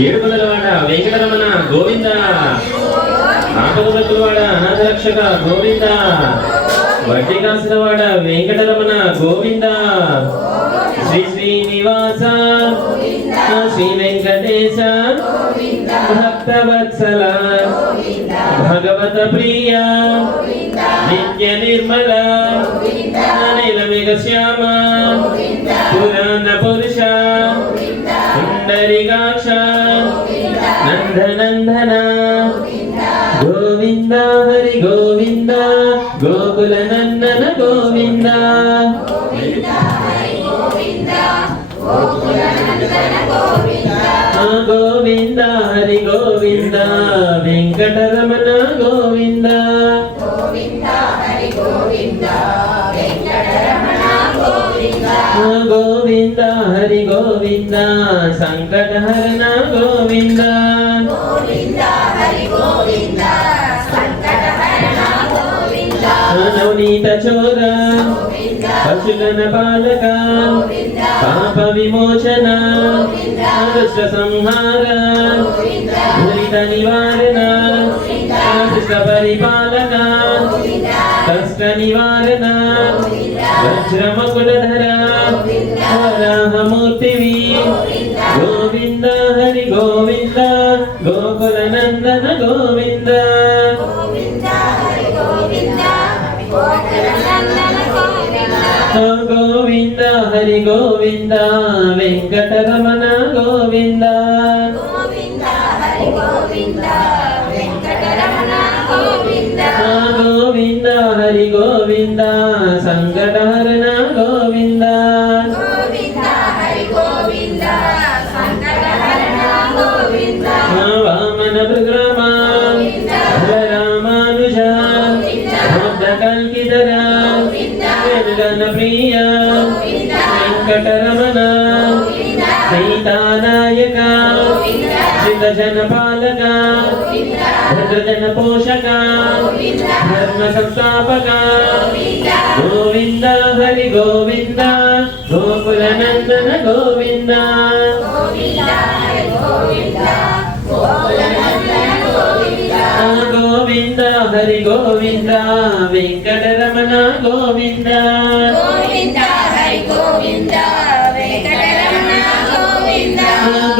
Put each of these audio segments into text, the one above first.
ఏడుకొండలవాడ వెంకటరమణ గోవింద, ఆపదములవాడ అనాథరక్షక గోవింద, వడ్డీ కాసులవాడ వెంకటరమణ గోవింద, శ్రీ శ్రీనివాస శ్రీ వెంకటేశ భక్తవత్సల భగవత ప్రియ నిత్య నిర్మల నీలమేఘ శ్యామ పురాణ పురుష పుండరీకాక్ష నందనందన గోవింద హరి గోవింద గోకుల నందన గోవింద గోవింద హరి గోవింద వెంకటరమణ గోవింద గోవింద హరి గోవింద సంకటహరణ గోవింద నవనీత చోర పశుగణ పాలక పాప విమోచన దుష్ట సంహార దురిత నివారణ దుష్ట పరిపాలన కష్ట నివారణ వజ్రమకులధర వరాహమూర్తివి గోవింద హరి గోవింద గోకుల నందన గోవింద గోవింద హరి గోవింద వెంకటరమణ గోవింద గోవింద హరి గోవింద సంకటహరణ గోవింద వామన భృగ్రామ రామానుజ కల్కిధర వెనుగన ప్రియ వెంకటరమణ సీతానాయక సిద్ధజన పాలక భద్రజన పోషక ధర్మ సంస్థాపక గోవింద హరి గోవింద గోకుల నందన గోవింద గోవింద హరి గోవింద వెంకటరమణ గోవింద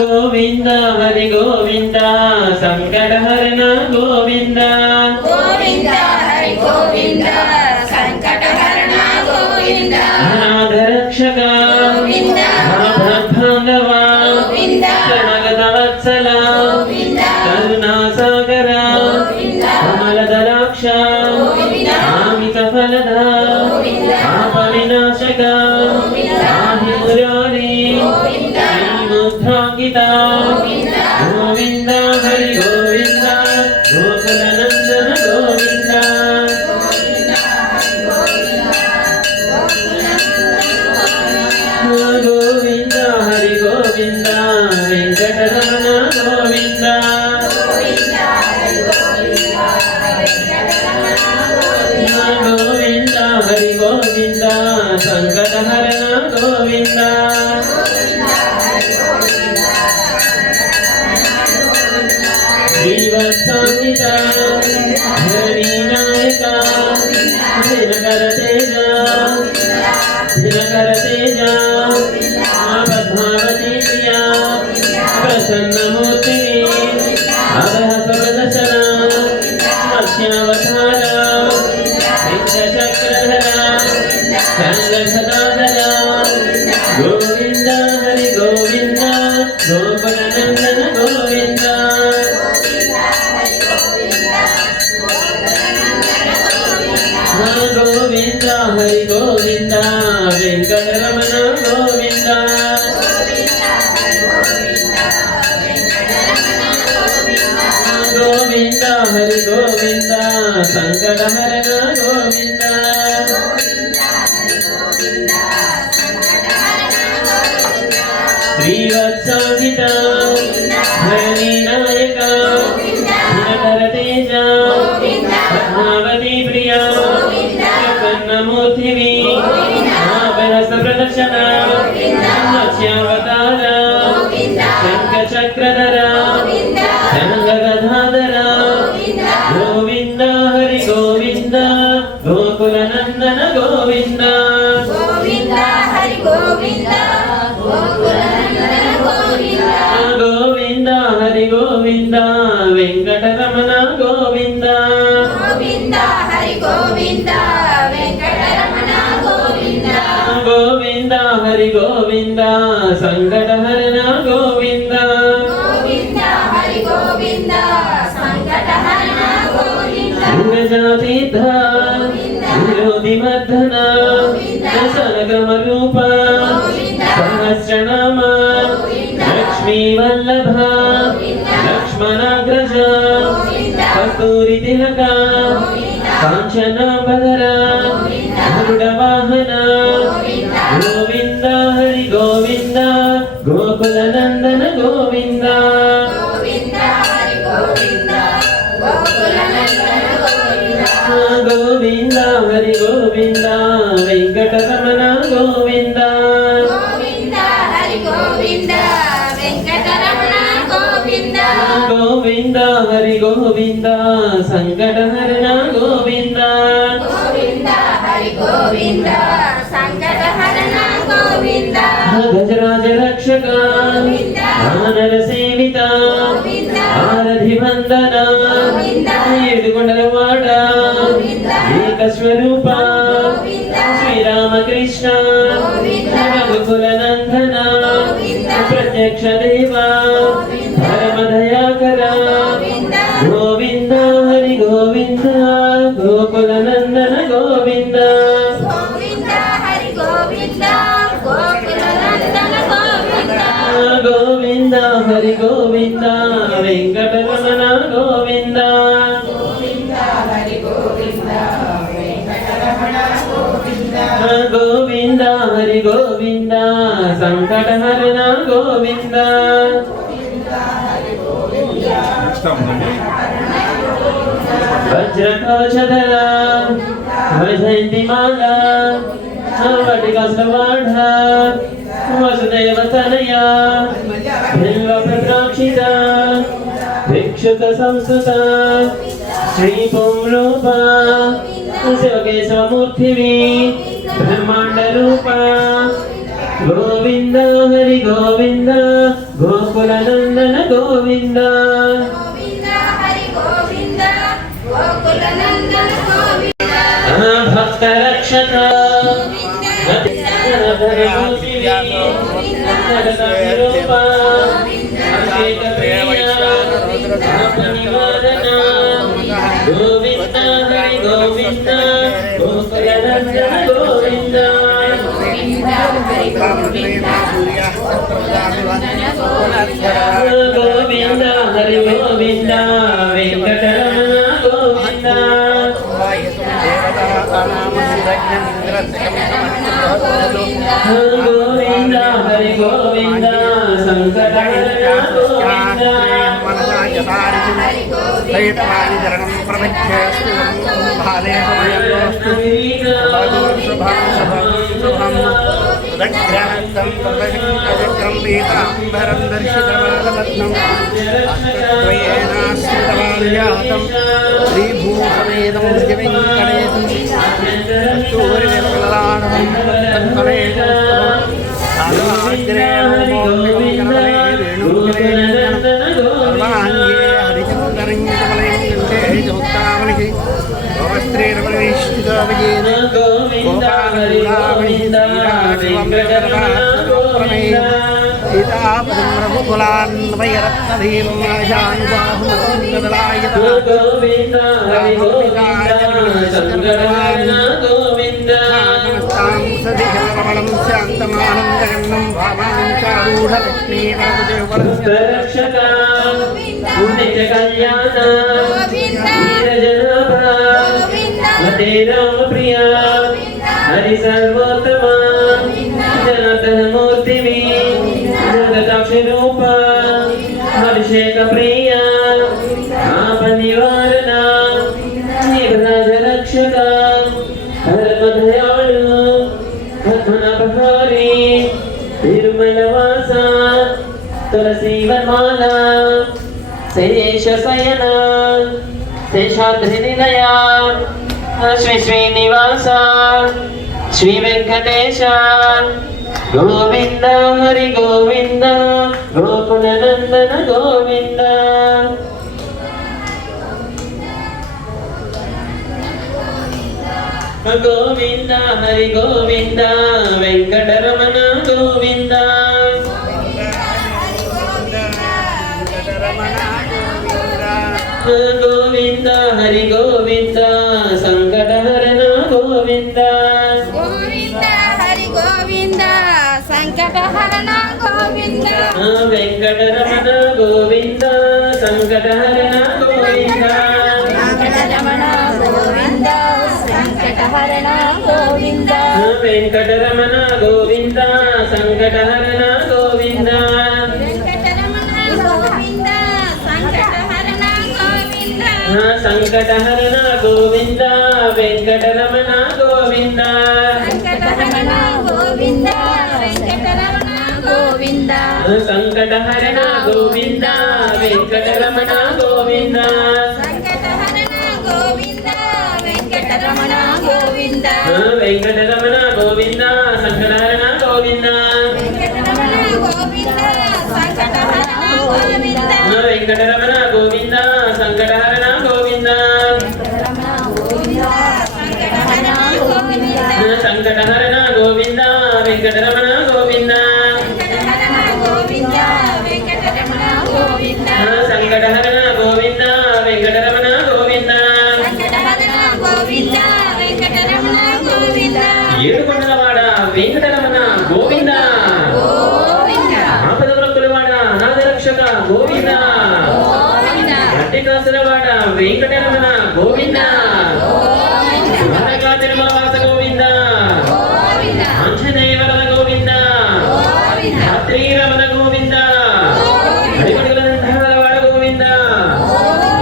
గోవింద హరి గోవింద సంకటహరణ గోవింద అనాథరక్షక భాగవ శరణగత వత్సల కరుణాసాగర కమలదలాక్ష ఆమిత ఫలద పాప వినాశక ఆది మురారి శ్రీముద్రాంకిత గోవింద హరి గోవింద గోకుల నందన గోవింద గోవింద హరి గోవింద వెంకటరమణ గోవింద గోవింద హరి గోవింద సంకటహరణ గోవింద శ్రీవత్సాంగిత హరినాయక దినకర తేజ దినకర తేజ పద్మావతి ప్రియ ప్రసన్నమూర్తి అభహస ప్రదర్శన మత్స్యావతార చక్రధర చంద్రధరాధర గోవింద హరి గోవింద గోకుల నందన గోవింద గోవింద హరి గోవింద వెంకటరమణ గోవింద గోవింద హరి గోవింద సంకటహరణ గోవింద శ్రీవత్సాంగిత హరినాయక దినకర తేజ పద్మావతి ప్రియ ప్రసన్నమూర్తివి అభహస ప్రదర్శన మత్స్యావతార శంఖ చక్ర ಚಕ್ರಧರ ರಂಗಗದಾಧರ ಗೋವಿಂದ ಹರಿ ಗೋವಿಂದ ಗೋಕುಲ ನಂದನ ಗೋವಿಂದ ಗೋವಿಂದ ಹರಿ ಗೋವಿಂದ ಗೋವಿಂದ ಹರಿ ಗೋವಿಂದ ವೆಂಕಟರಮಣ ಗೋವಿಂದ ಗೋವಿಂದ ಹರಿ ಗೋವಿಂದ ವೆಂಕಟರಮಣ ಗೋವಿಂದ ಗೋವಿಂದ ಹರಿ ಗೋವಿಂದ ಸಂಕಟಹರಣ ಗೋವಿಂದ ಗೋವಿಂದ ಹರಿ ಗೋವಿಂದ ಸಂಕಟಹರಣ ಗೋವಿಂದ ಜಾತೀತ ವಿರೋಧಿ ಮರ್ಧನ ದಶನಗಮ ರೂಪ ಸಹಸ್ರನಾಮ ಲಕ್ಷ್ಮೀ ವಲ್ಲಭ ಲಕ್ಷ್ಮಣಾಗ್ರಜ ಕಸ್ತೂರಿ ತಿಲಕ ಕಾಂಚನಾಂಬರ ಗರುಡ ವಾಹನ ಗೋವಿಂದ ಹರಿ ಗೋವಿಂದ ಗೋಕುಲ ನಂದನ ಗೋವಿಂದ ಗೋವಿಂದ ಹರಿ ಗೋವಿಂದ ಗೋಕುಲನಂದನ ಗೋವಿಂದ ಗೋವಿಂದ ಹರಿ ಗೋವಿಂದ ವೆಂಕಟರಮಣ ಗೋವಿಂದ ಗೋವಿಂದ ಹರಿ ಗೋವಿಂದ ವೆಂಕಟರಮಣ ಗೋವಿಂದ ಗೋವಿಂದ ಹರಿ ಗೋವಿಂದ ಸಂಕಟಹರಣ ಗೋವಿಂದ ಗೋವಿಂದ ಹರಿ ಗೋವಿಂದ ಸಂಕಟಹರಣ ಗೋವಿಂದ ಗಜರಾಜ ರಕ್ಷಕ ವಾನರ ಸೇವಿತ ಆರಧಿ ಬಂಧನ ಏಡುಗೊಂಡರ ವಾಡ ಏಕಸ್ವರೂಪ ಶ್ರೀರಾಮಕೃಷ್ಣ ರಘುಕುಲ ನಂದನ ಪ್ರತ್ಯಕ್ಷ ದೇವ ಪರಮದಯಾಕರ ಗೋವಿಂದ ಹರಿ ಗೋವಿಂದ ಗೋಕುಲ ನಂದನ ಗೋವಿಂದ ಗೋವಿಂದ ಹರಿ ಗೋವಿಂದ ಗೋಕುಲನಂದನ ಗೋವಿಂದ ಗೋವಿಂದ ಹರಿ ಗೋವಿಂದ ವೆಂಕಟರಮಣ ಗೋವಿಂದ ಗೋವಿಂದ ಹರಿ ಗೋವಿಂದ ವೆಂಕಟರಮಣ ಗೋವಿಂದ ಗೋವಿಂದ ಹರಿ ಗೋವಿಂದ ಸಂಕಟಹರಣ ಗೋವಿಂದ ವಜ್ರಕವಚಧರ ವೈಜಯಂತಿ ಮಾಲಾ ವಟಿಕಾಸ್ತ್ರವಾಢ ವಸುದೇವ ತನಯ ಬಿಲ್ವ ಪ್ರದ್ರಾಕ್ಷಿತ ಭಿಕ್ಷುಕ ಸಂಸ್ಕೃತ ಶ್ರೀ ಪುಂರೂಪ ಶಿವಕೇಶವಮೂರ್ತಿವಿ ಬ್ರಹ್ಮಾಂಡ ರೂಪ ಗೋವಿಂದ ಹರಿ ಗೋವಿಂದ ಗೋಕುಲ ನಂದನ ಗೋವಿಂದ ಗೋವಿಂದ ಹರಿ ಗೋವಿಂದ ಗೋಕುಲನಂದನ ಗೋವಿಂದ ಭಕ್ತ ರಕ್ಷಕ ಗೋವಿಂದ ಹರಿ ಗೋವಿಂದ ಗೋಕುಲ ನಂದನ ಗೋವಿಂದ ಗೋವಿಂದ ಹರಿ ಗೋವಿಂದ ವೆಂಕಟರಮಣ ಗೋವಿಂದ ಗೋವಿಂದ ಹರಿ ಗೋವಿಂದ ಸಂಕಟಹರಣ ಗೋವಿಂದ చరణం ప్రపంచేస్తు భాలే సమయోస్తు దక్షాంతం ప్రపంచం పీతాంబరం దర్శితవాదపద్మం త్వయేనాశ్రితవాల్యాతం శ్రీభూషమేదం భజవెంకటేశం కస్తూరి నిర్మలాణం సర్వాంగే హరిచందరంగమలయంటే చౌత్తామణి గోవస్త్రేణమనిష్ఠితోపజేన సీతాపదం శాంతమానం జగన్నం రామ ప్రియ హరి సర్వోత్తమ జనార్దన మూర్తివి జగదాక్ష రూప అభిషేక ప్రియ ఆప నివారణ జీవరాజ రక్షక ధర్మదయాళు పద్మనాభహారి తిరుమల వాస తులసి వనమాల శేషశయన శేషాద్రినిలయ శ్రీ శ్రీనివాస శ్రీ వెంకటేశ గోవింద హరి గోవింద గోకుల నందన గోవింద. గోవింద హరి గోవింద వెంకటరమణ గోవింద. గోవింద హరి గోవింద సంకటహరణ గోవింద. గోవింద హరి గోవింద సంకటహరణ గోవింద. వెంకటరమణ గోవింద సంకటహరణ గోవింద. వెంకటరమణ గోవింద సంకటహరణ గోవింద. వెంకటరమణ గోవింద సంకటహరణ గోవింద. వెంకటరమణ గోవింద సంకటహరణ గోవింద. సంకటహరణ గోవింద వెంకటరమణ గోవింద. సంకటహరణ గోవింద వెంకటరమణ గోవింద. సంకటహరణ గోవింద వెంకటరమణ గోవింద. సంకటహరణ గోవింద వెంకటరమణ గోవింద. వెంకటరమణ గోవింద సంకటహరణ గోవింద. వెంకటరమణ గోవింద సంకటహరణ గోవింద. వెంకటరమణ గోవింద సంకటహరణ గోవింద. సంకటహరణ గోవింద. సంకటహరణ గోవింద వెంకటరమణ గోవింద. సంకటహరణ గోవింద వెంకటరమణ గోవింద. సంకటహరణ గోవింద వెంకటరమణ గోవింద. సంకటహరణ గోవింద వెంకటరమణ గోవింద. ఏడుకొండలవాడ వెంకటరమణ గోవింద. గోవింద ఆపద వృక్కులవాడ అనాథరక్షక గోవింద. గోవింద అట్టికాసులవాడ వెంకటరమణ గోవింద. ద్వారకా తిరుమల వాస గోవింద. గోవింద ఆంజనేయ వరద గోవింద. గోవింద శ్రీరమణ గోవింద. హరిమడుగుల నందనవాడ గోవింద.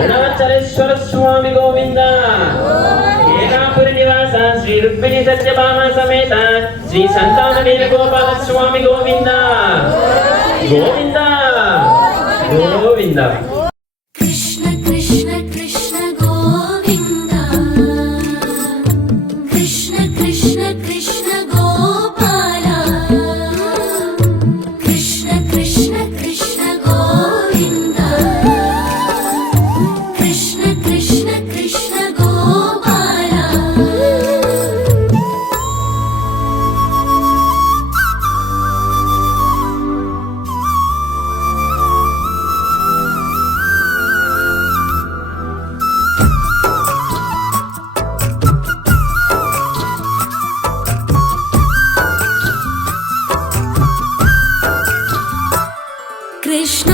అరుణాచలేశ్వర స్వామి గోవింద. ఏకాపురి నివాస శ్రీ రుక్మిణి సత్యభామ సమేత శ్రీ సంతాన వేణుగోపాల స్వామి గోవింద. గోవింద గోవింద. కృష్ణ కృష్ణ కృష్ణ గోవింద కృష్ణ కృష్ణ కృష్ణ గోపాల కృష్ణ కృష్ణ కృష్ణ గోవింద కృష్ణ కృష్ణ కృష్ణ గోపాల. కృష్ణ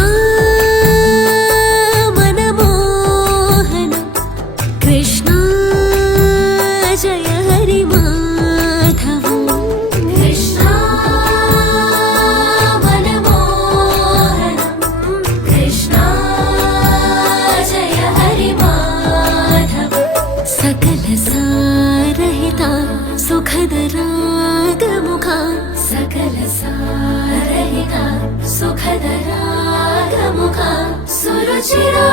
మనమోహన కృష్ణ జయ హరి మాధవ కృష్ణ మనమోహన కృష్ణ జయ హరి మాధవ సకల సారహిత సుఖద రాగముఖ సకల సారహిత సుఖద రాగముఖ సురుచిరా